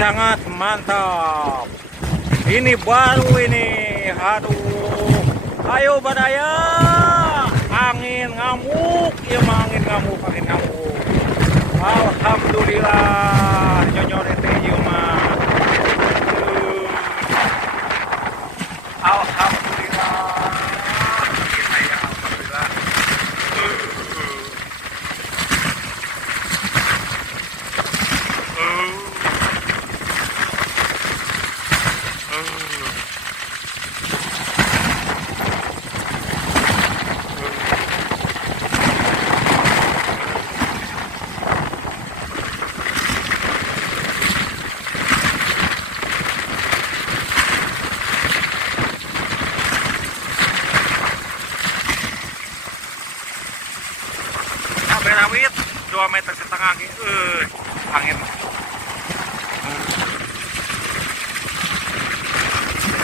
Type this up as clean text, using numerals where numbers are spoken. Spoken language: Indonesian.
sangat mantap. Ini baru ini. Aduh. Ayo badaya. Angin ngamuk. Ya angin ngamuk. Alhamdulillah. Nyonyor teh